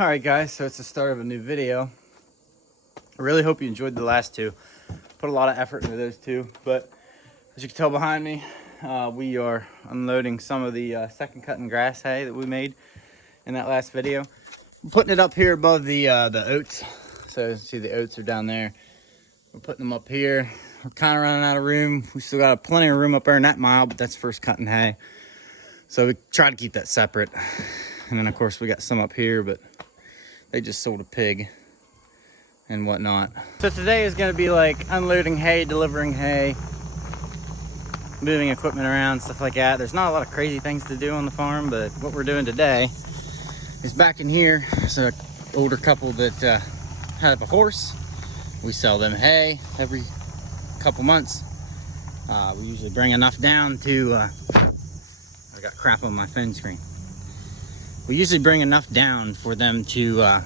Alright guys, so it's the start of a new video. I really hope you enjoyed the last two. Put a lot of effort into those two, but as you can tell behind me, we are unloading some of the second cutting grass hay that we made in that last video. I'm putting it up here above the oats. So see the oats are down there. We're putting them up here. We're kind of running out of room. We still got plenty of room up there in that mile, but that's first cutting hay. So we try to keep that separate. And then of course we got some up here, but they just sold a pig and whatnot. So today is gonna be like unloading hay, delivering hay, moving equipment around, stuff like that. There's not a lot of crazy things to do on the farm, but what we're doing today is back in here. There's an older couple that have a horse. We sell them hay every couple months. We usually bring enough down to, I got crap on my phone screen. We usually bring enough down for them to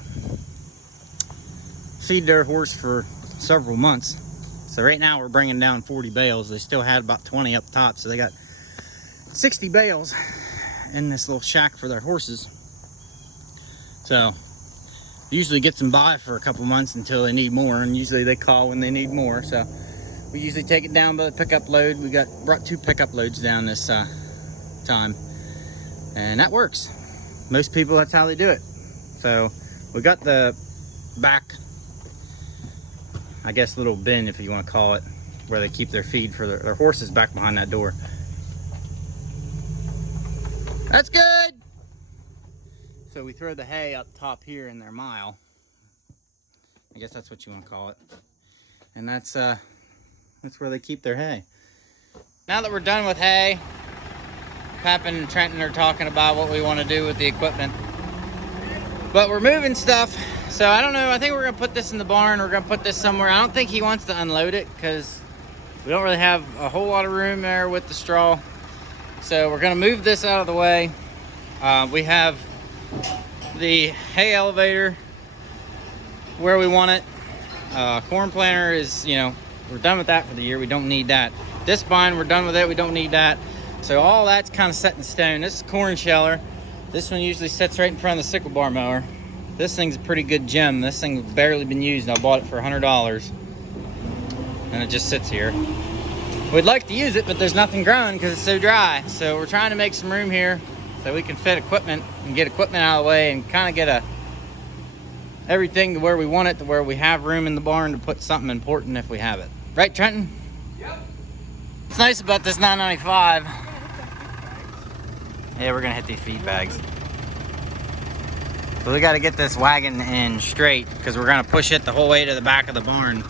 feed their horse for several months. So right now we're bringing down 40 bales. They still had about 20 up top, so they got 60 bales in this little shack for their horses. So usually gets them by for a couple months until they need more, and usually they call when they need more. So we usually take it down by the pickup load. We brought 2 pickup loads down this time, and that works. Most people, that's how they do it. So we got the back, I guess, little bin, if you want to call it, where they keep their feed for their horses back behind that door. That's good. So we throw the hay up top here in their mile. I guess that's what you want to call it. And that's where they keep their hay. Now that we're done with hay, Pap and Trenton are talking about what we want to do with the equipment. But we're moving stuff, so I don't know. I think we're gonna put this in the barn. We're gonna put this somewhere. I don't think he wants to unload it because we don't really have a whole lot of room there with the straw. So we're gonna move this out of the way. We have the hay elevator where we want it. Corn planter is, we're done with that for the year. We don't need that. This bind, we're done with it. We don't need that. So all that's kind of set in stone. This is corn sheller. This one usually sits right in front of the sickle bar mower. This thing's a pretty good gem. This thing's barely been used. I bought it for $100. And it just sits here. We'd like to use it, but there's nothing growing because it's so dry. So we're trying to make some room here so we can fit equipment and get equipment out of the way and kind of get everything to where we want it, to where we have room in the barn to put something important if we have it. Right, Trenton? Yep. What's nice about this 995? Yeah, we're gonna hit these feed bags. So we gotta get this wagon in straight because we're gonna push it the whole way to the back of the barn.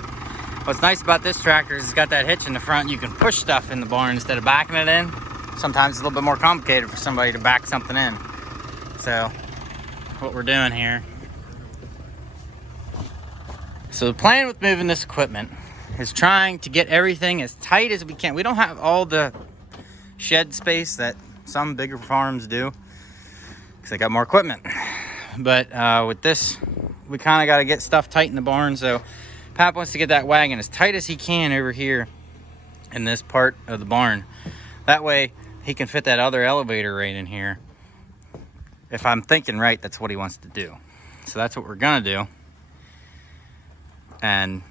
What's nice about this tractor is it's got that hitch in the front. You can push stuff in the barn instead of backing it in. Sometimes it's a little bit more complicated for somebody to back something in. So what we're doing here. So the plan with moving this equipment is trying to get everything as tight as we can. We don't have all the shed space that some bigger farms do because they got more equipment. But with this, we kind of got to get stuff tight in the barn. So Pap wants to get that wagon as tight as he can over here in this part of the barn. That way he can fit that other elevator right in here. If I'm thinking right, that's what he wants to do. So that's what we're gonna do. And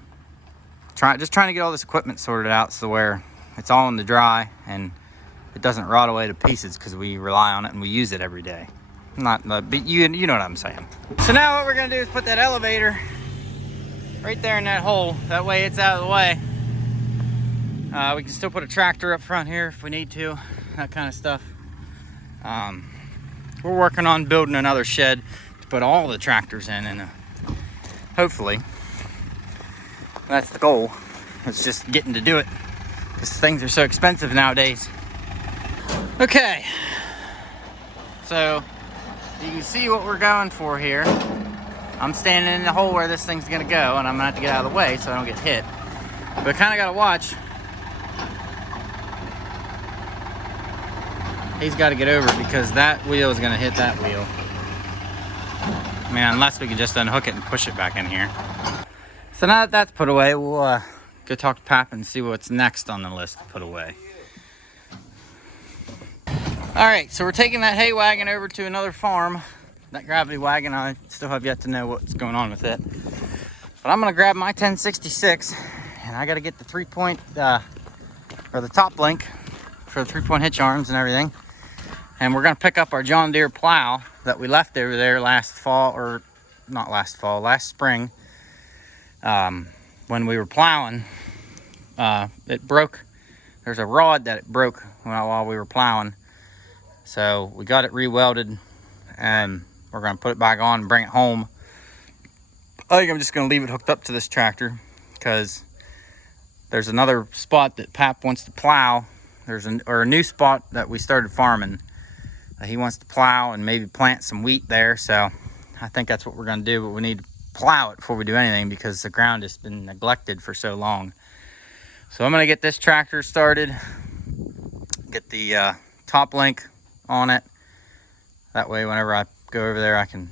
just trying to get all this equipment sorted out so where it's all in the dry and it doesn't rot away to pieces because we rely on it and we use it every day. But you know what I'm saying. So now what we're gonna do is put that elevator right there in that hole. That way it's out of the way. We can still put a tractor up front here if we need to, that kind of stuff. We're working on building another shed to put all the tractors in, and hopefully that's the goal. It's just getting to do it because things are so expensive nowadays. Okay, so you can see what we're going for here. I'm standing in the hole where this thing's gonna go, and I'm gonna have to get out of the way so I don't get hit. But I kind of gotta watch. He's got to get over because that wheel is gonna hit that wheel. I mean, unless we can just unhook it and push it back in here. So now that that's put away, we'll go talk to Pap and see what's next on the list to put away. All right, so we're taking that hay wagon over to another farm that gravity wagon, I still have yet to know what's going on with it. But I'm gonna grab my 1066 and I gotta get the 3-point, or the top link for the 3-point hitch arms and everything. And we're gonna pick up our John Deere plow that we left over there last fall, or not last fall, last spring. When we were plowing, it broke. There's a rod that it broke while we were plowing. So we got it re-welded and we're gonna put it back on and bring it home. I think I'm just gonna leave it hooked up to this tractor because there's another spot that Pap wants to plow. There's a new spot that we started farming that he wants to plow and maybe plant some wheat there. So I think that's what we're gonna do, but we need to plow it before we do anything because the ground has been neglected for so long. So I'm gonna get this tractor started, get the top link on it. That way whenever I go over there I can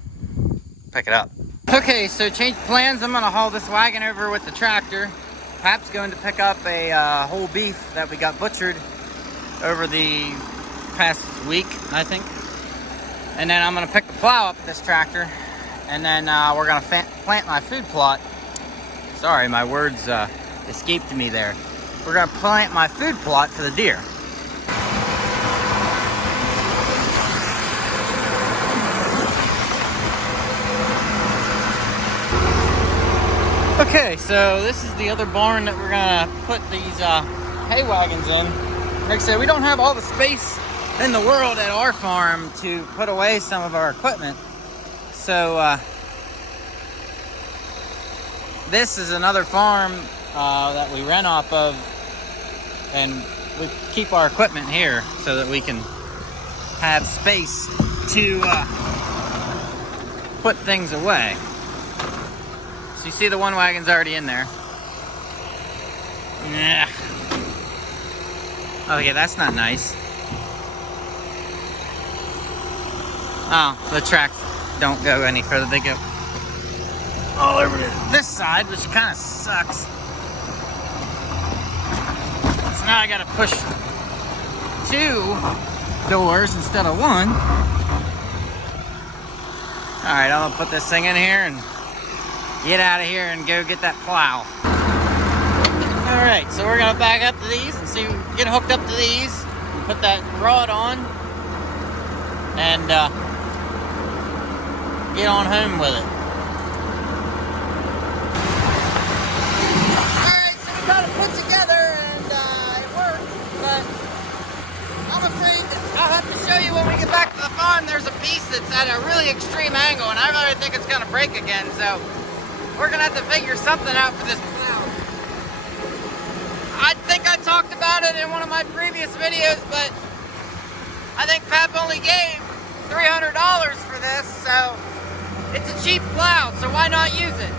pick it up. Okay, so change plans. I'm gonna haul this wagon over with the tractor. Pap's going to pick up a whole beef that we got butchered over the past week, I think. And then I'm gonna pick the plow up with this tractor, and then we're gonna plant my food plot. Sorry, my words escaped me there. We're gonna plant my food plot for the deer. Okay, so this is the other barn that we're gonna put these hay wagons in. Like I said, we don't have all the space in the world at our farm to put away some of our equipment. So this is another farm that we rent off of, and we keep our equipment here so that we can have space to put things away. So you see the one wagon's already in there. Yeah. Oh yeah, that's not nice. Oh, the tracks don't go any further. They go all over to this side, which kind of sucks. So now I gotta push 2 doors instead of 1. All right, I'm gonna put this thing in here and get out of here and go get that plow. All right, so we're gonna back up to these and see, get hooked up to these, and put that rod on, and get on home with it. All right, so we got it put together and it worked, but I'm afraid I'll have to show you when we get back to the farm. There's a piece that's at a really extreme angle, and I really think it's gonna break again, so we're gonna have to figure something out for this plow. I think I talked about it in one of my previous videos, but I think Pap only gave $300 for this, so it's a cheap plow, so why not use it?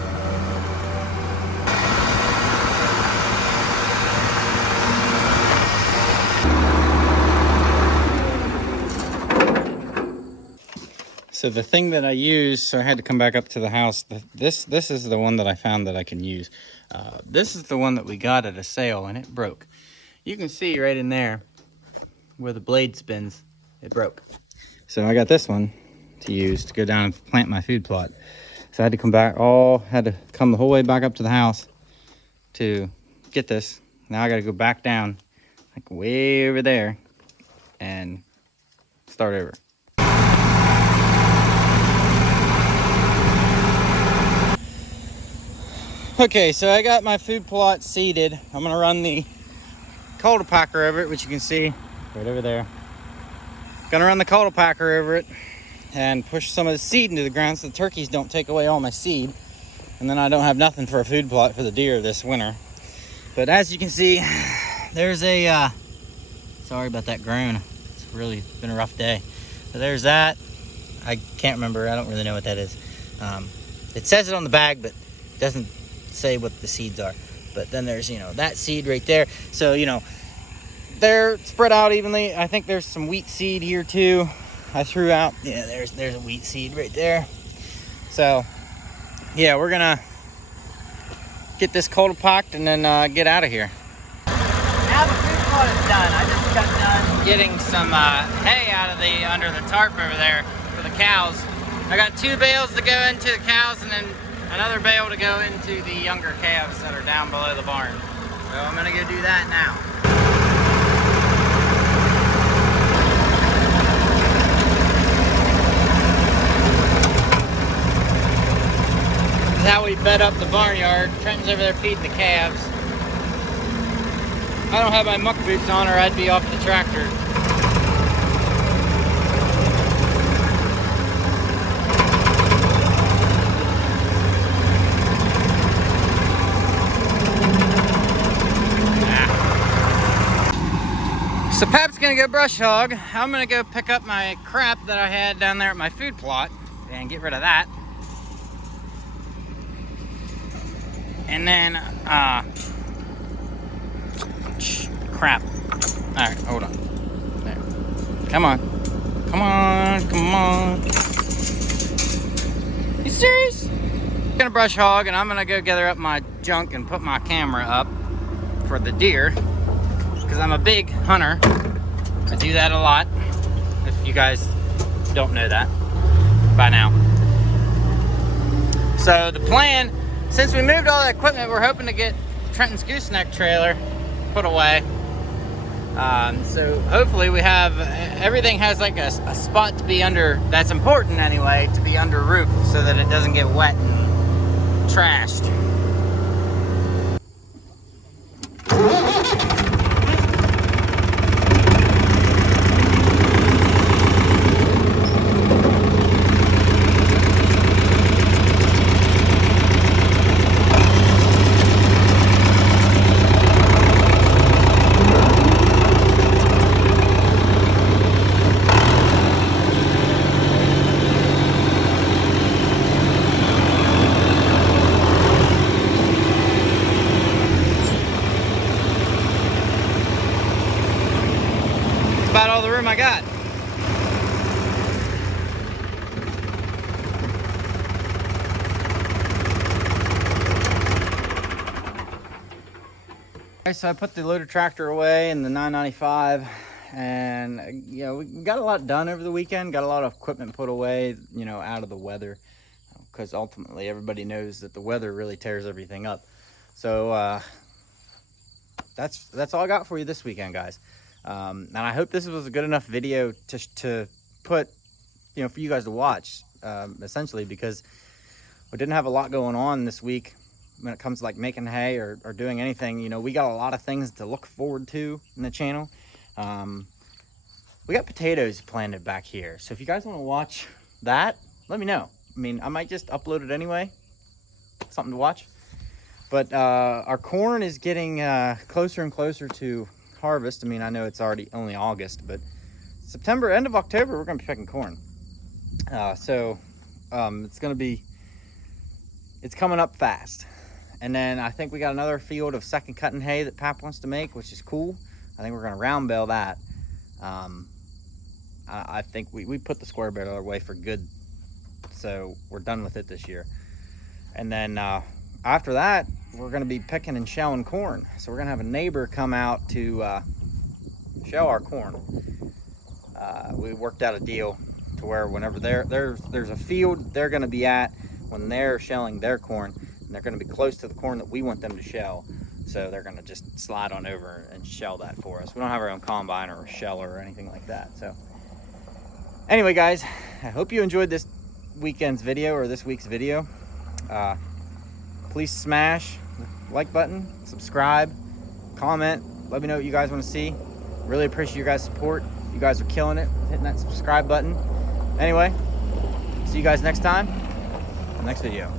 So the thing that I use, so I had to come back up to the house. This is the one that I found that I can use. This is the one that we got at a sale, and it broke. You can see right in there where the blade spins, it broke. So I got this one to use to go down and plant my food plot. So I had to come the whole way back up to the house to get this. Now I got to go back down, like way over there, and start over. Okay, so I got my food plot seeded. I'm gonna run the cultipacker over it, which you can see right over there. Gonna run the cultipacker over it and push some of the seed into the ground so the turkeys don't take away all my seed. And then I don't have nothing for a food plot for the deer this winter. But as you can see, there's a, sorry about that groan. It's really been a rough day. So there's that. I can't remember, I don't really know what that is. It says it on the bag, but it doesn't say what the seeds are. But then there's, that seed right there. So, they're spread out evenly. I think there's some wheat seed here too. I threw out, yeah, there's a wheat seed right there. So, yeah, we're gonna get this cultipacked and then get out of here. Now the food plot is done. I just got done getting some hay out of under the tarp over there for the cows. I got 2 bales to go into the cows and then another bale to go into the younger calves that are down below the barn. So I'm gonna go do that now. This is how we bed up the barnyard. Trenton's over there feeding the calves. I don't have my muck boots on or I'd be off the tractor. So Pap's gonna go brush hog. I'm gonna go pick up my crap that I had down there at my food plot and get rid of that. And then, crap. All right, hold on. There. Come on. Come on, come on. You serious? I'm gonna brush hog and I'm gonna go gather up my junk and put my camera up for the deer. Because I'm a big hunter. I do that a lot. If you guys don't know that by now. So the plan, since we moved all the equipment, we're hoping to get Trenton's gooseneck trailer put away. So hopefully we have, everything has like a spot to be under, that's important anyway, to be under roof so that it doesn't get wet and trashed. About all the room I got. Okay, so I put the loader tractor away in the 995 and you know, we got a lot done over the weekend, got a lot of equipment put away, you know, out of the weather, because ultimately everybody knows that the weather really tears everything up. So that's all I got for you this weekend, guys. And I hope this was a good enough video to put, you know, for you guys to watch, essentially, because we didn't have a lot going on this week when it comes to like making hay or doing anything. You know, we got a lot of things to look forward to in the channel. We got potatoes planted back here. So if you guys want to watch that, let me know. I mean, I might just upload it anyway. Something to watch. But our corn is getting closer and closer to harvest. I mean, I know it's already only August, but September, end of October, we're gonna be picking corn. It's coming up fast. And then I think we got another field of second cutting hay that Pap wants to make, which is cool. I think we're gonna round bale that. I think we put the square bale away for good, so we're done with it this year. And then after that, we're going to be picking and shelling corn. So we're going to have a neighbor come out to shell our corn. We worked out a deal to where whenever there's a field they're going to be at when they're shelling their corn, and they're going to be close to the corn that we want them to shell. So they're going to just slide on over and shell that for us. We don't have our own combine or a sheller or anything like that. So anyway, guys, I hope you enjoyed this weekend's video or this week's video. Please smash the like button, subscribe, comment, let me know what you guys want to see. Really appreciate your guys' support. You guys are killing it, hitting that subscribe button. Anyway, see you guys next time, next video.